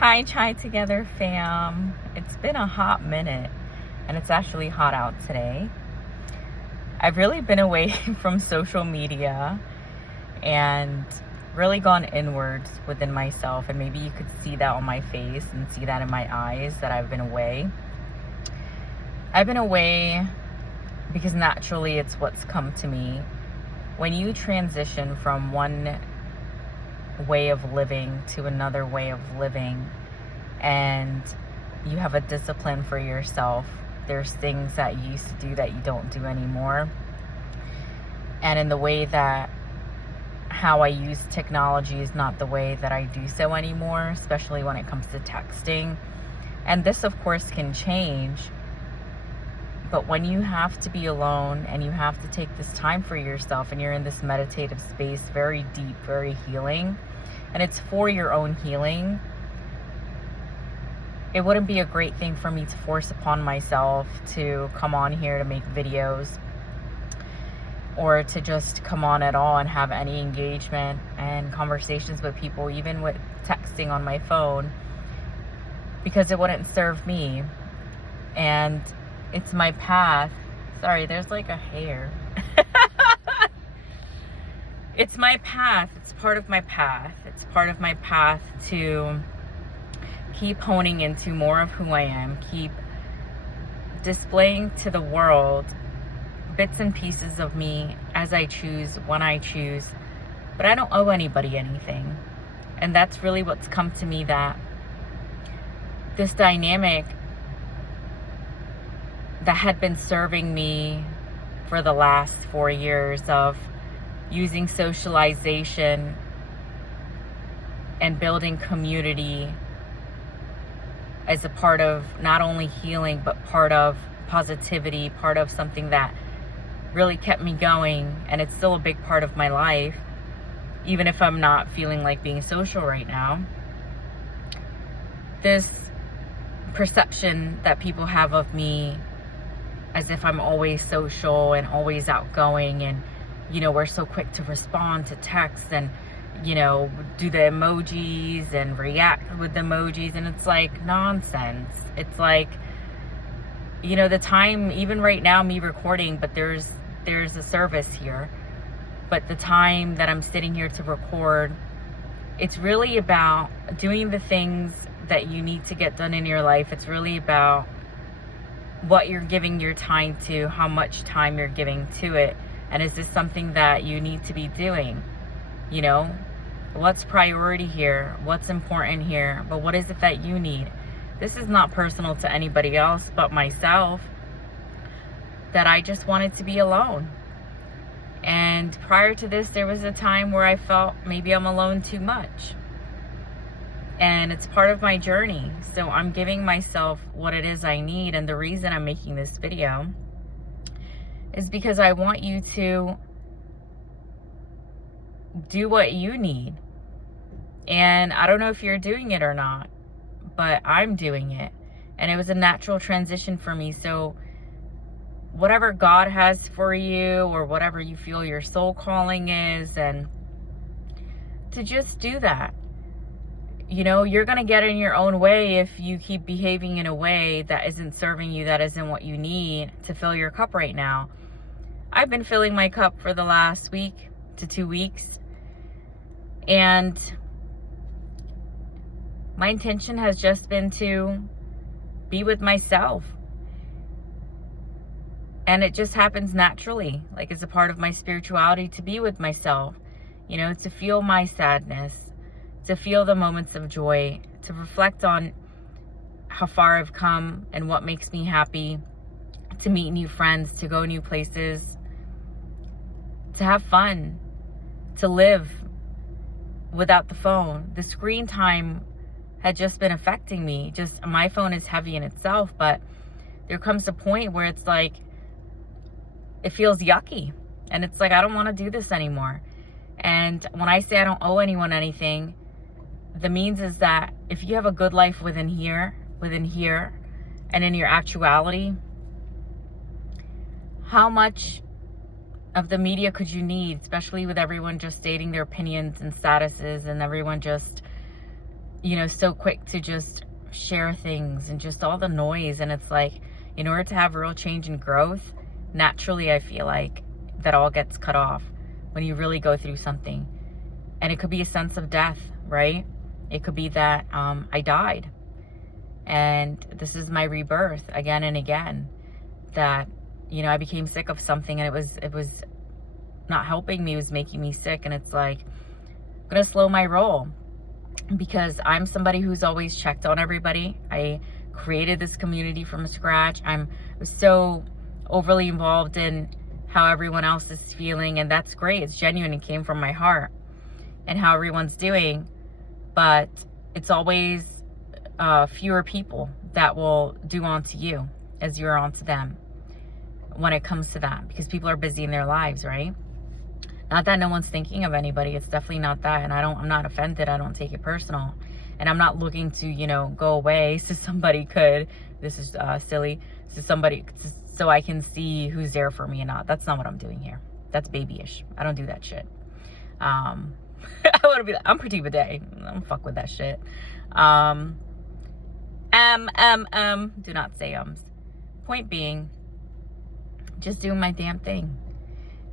Hi, Chai Together fam. It's been a hot minute, and it's actually hot out today. I've really been away from social media and really gone inwards within myself, and maybe you could see that on my face and see that in my eyes that I've been away. I've been away because naturally it's what's come to me. When you transition from one way of living to another way of living, and you have a discipline for yourself, there's things that you used to do that you don't do anymore. And in the way that how I use technology is not the way that I do so anymore, especially when it comes to texting. And this, of course, can change. But when you have to be alone and you have to take this time for yourself and you're in this meditative space, very deep, very healing, and it's for your own healing, it wouldn't be a great thing for me to force upon myself to come on here to make videos or to just come on at all and have any engagement and conversations with people, even with texting on my phone, because it wouldn't serve me. And it's my path. Sorry, there's like a hair. It's my path. It's part of my path. It's part of my path to keep honing into more of who I am, keep displaying to the world bits and pieces of me as I choose, when I choose. But I don't owe anybody anything. And that's really what's come to me, that this dynamic that had been serving me for the last 4 years of using socialization and building community as a part of not only healing, but part of positivity, part of something that really kept me going. And it's still a big part of my life, even if I'm not feeling like being social right now. This perception that people have of me as if I'm always social and always outgoing, and we're so quick to respond to texts and do the emojis and react with the emojis, and it's like nonsense. It's like the time, even right now, me recording, but there's a service here, but the time that I'm sitting here to record, it's really about doing the things that you need to get done in your life. It's really about what you're giving your time to, how much time you're giving to it, and is this something that you need to be doing? What's priority here? What's important here? But what is it that you need? This is not personal to anybody else but myself, that I just wanted to be alone. And prior to this, there was a time where I felt maybe I'm alone too much. And it's part of my journey. So I'm giving myself what it is I need. And the reason I'm making this video is because I want you to do what you need. And I don't know if you're doing it or not, but I'm doing it. And it was a natural transition for me. So whatever God has for you, or whatever you feel your soul calling is, and to just do that. You're going to get in your own way if you keep behaving in a way that isn't serving you, that isn't what you need to fill your cup right now. I've been filling my cup for the last week to 2 weeks, and my intention has just been to be with myself. And it just happens naturally, like it's a part of my spirituality to be with myself, to feel my sadness, to feel the moments of joy, to reflect on how far I've come and what makes me happy, to meet new friends, to go new places, to have fun, to live without the phone. The screen time had just been affecting me. Just my phone is heavy in itself, but there comes a point where it's like, it feels yucky. And it's like, I don't want to do this anymore. And when I say I don't owe anyone anything, the means is that if you have a good life within here, and in your actuality, how much of the media could you need, especially with everyone just stating their opinions and statuses, and everyone just you know, so quick to just share things and just all the noise. And it's like, in order to have real change and growth, naturally, I feel like that all gets cut off when you really go through something. And it could be a sense of death, right? It could be that I died and this is my rebirth again and again. That, you know, I became sick of something and it was not helping me, it was making me sick. And it's like, I'm gonna slow my roll, because I'm somebody who's always checked on everybody. I created this community from scratch. I was so overly involved in how everyone else is feeling, and that's great. It's genuine and came from my heart and how everyone's doing. But it's always fewer people that will do onto you as you're onto them when it comes to that, because people are busy in their lives, right? Not that no one's thinking of anybody. It's definitely not that. And I'm not offended. I don't take it personal. And I'm not looking to, you know, go away so somebody could, this is silly, so I can see who's there for me and not. That's not what I'm doing here. That's babyish. I don't do that shit. I want to be like, I'm pretty bidet. I don't fuck with that shit. Do not say ums. Point being, just doing my damn thing.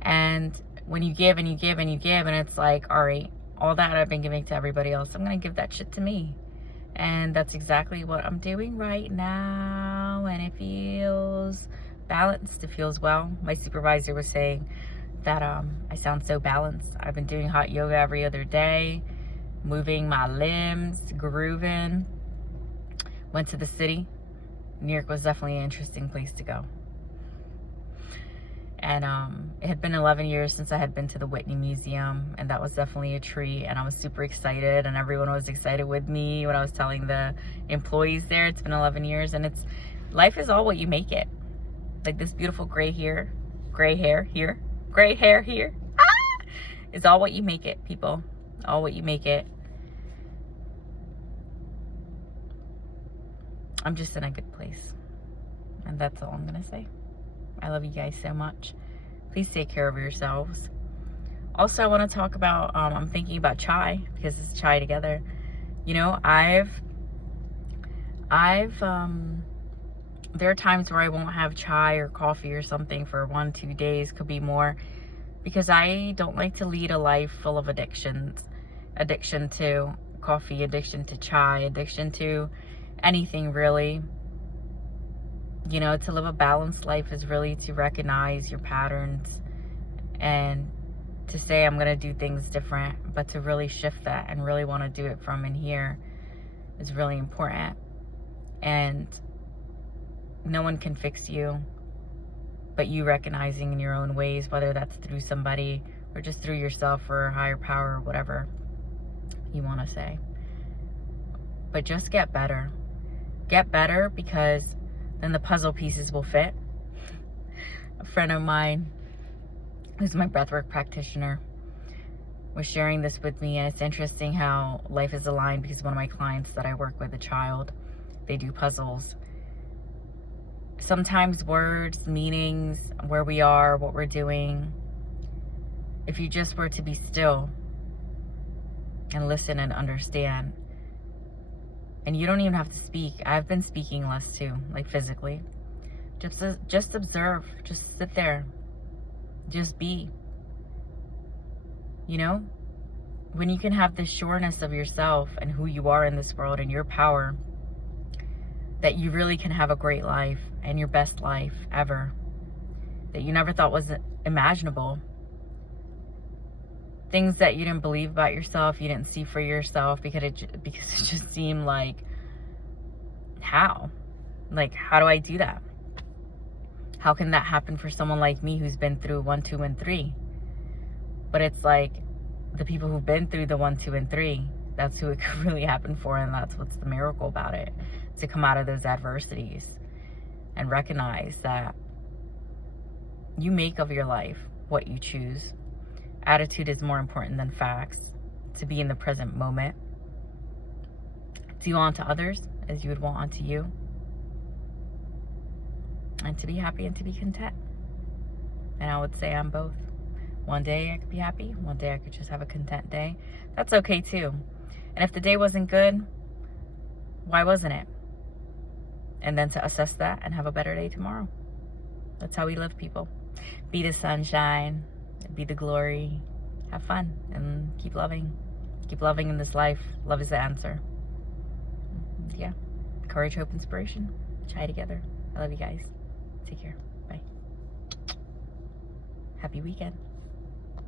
And when you give and you give and you give, and it's like, all right, all that I've been giving to everybody else, I'm going to give that shit to me. And that's exactly what I'm doing right now. And it feels balanced. It feels well. My supervisor was saying that I sound so balanced. I've been doing hot yoga every other day, moving my limbs, grooving. Went to the city. New York was definitely an interesting place to go. And it had been 11 years since I had been to the Whitney Museum, and that was definitely a treat. And I was super excited, and everyone was excited with me when I was telling the employees there. It's been 11 years, and life is all what you make it. Like this beautiful gray hair here. Ah! It's all what you make it, people. All what you make it. I'm just in a good place, and that's all I'm gonna say. I love you guys so much. Please take care of yourselves. Also, I want to talk about, I'm thinking about chai, because it's chai together. You know, there are times where I won't have chai or coffee or something for 1-2 days, could be more, because I don't like to lead a life full of addictions. Addiction to coffee, addiction to chai, addiction to anything really. You know, to live a balanced life is really to recognize your patterns and to say, I'm going to do things different, but to really shift that and really want to do it from in here is really important. And no one can fix you, but you recognizing in your own ways, whether that's through somebody or just through yourself or a higher power or whatever you want to say. But just get better. Get better, because then the puzzle pieces will fit. A friend of mine, who's my breathwork practitioner, was sharing this with me, and it's interesting how life is aligned, because one of my clients that I work with, a child, they do puzzles. Sometimes words, meanings, where we are, what we're doing, if you just were to be still and listen and understand. And you don't even have to speak. I've been speaking less too, like physically. Just observe. Just sit there. Just be. You know? When you can have the sureness of yourself and who you are in this world and your power, that you really can have a great life and your best life ever, that you never thought was imaginable. Things that you didn't believe about yourself, you didn't see for yourself, because it just seemed like, how? Like, how do I do that? How can that happen for someone like me who's been through 1, 2, and 3? But it's like, the people who've been through the 1, 2, and 3, that's who it could really happen for, and that's what's the miracle about it. To come out of those adversities and recognize that you make of your life what you choose. Attitude is more important than facts. To be in the present moment. Do unto others as you would want unto you. And to be happy and to be content. And I would say I'm both. One day I could be happy. One day I could just have a content day. That's okay too. And if the day wasn't good, Why wasn't it? And then to assess that and have a better day tomorrow. That's how we live, people. Be the sunshine, be the glory, have fun, and keep loving. Keep loving in this life. Love is the answer. Yeah. Courage, hope, inspiration. Try together. I love you guys. Take care. Bye. Happy weekend.